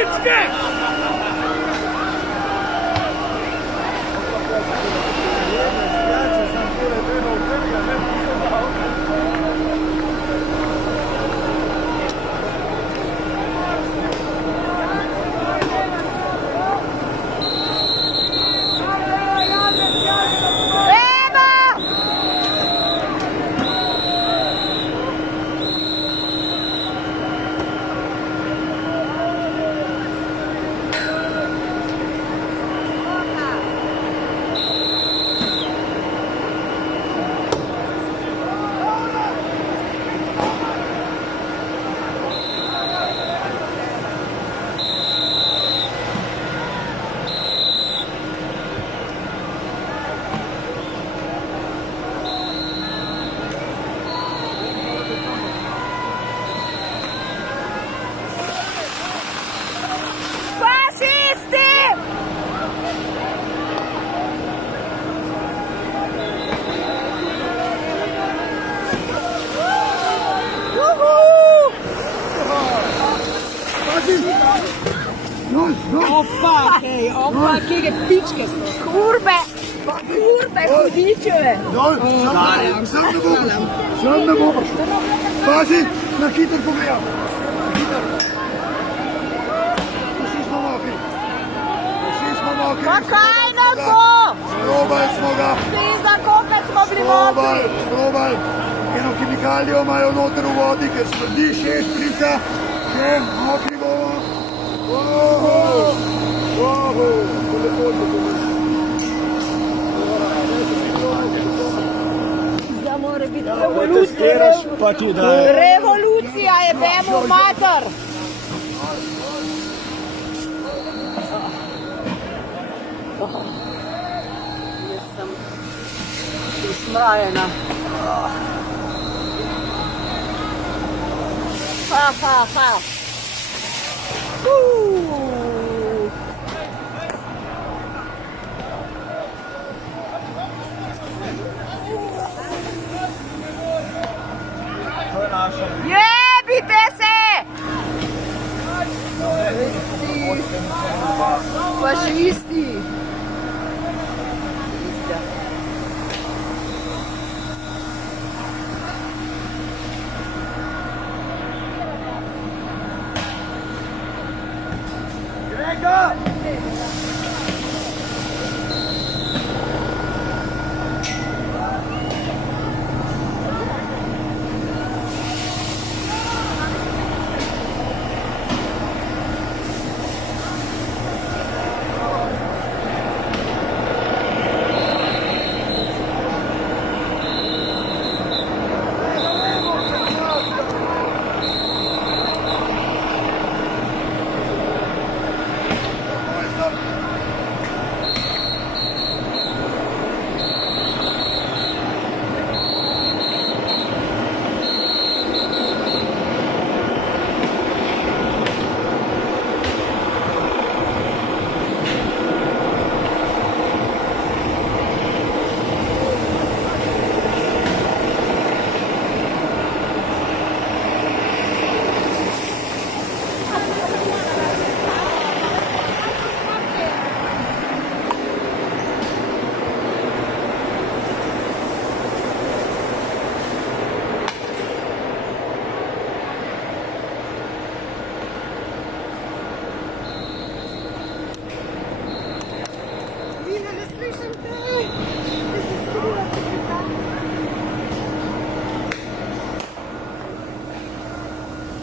pičke! Opa, kje pičke so. Kurbe, hudičeve. Sam ne bo prišel. Pazi, na hitro pogledam. Vsi smo mokri. Pa kaj na to? Strobali smo ga. Pizda, kolikrat smo bili mokri. Strobali. Eno kemikalijo imajo noter v vodi, ker smrdi, še šprica, še mokri bomo. Zdaj mora biti revolucija. Revolucija je bemo mater. Jaz sem usmrajena. Ha. Jebite se! Fašisti! Grega!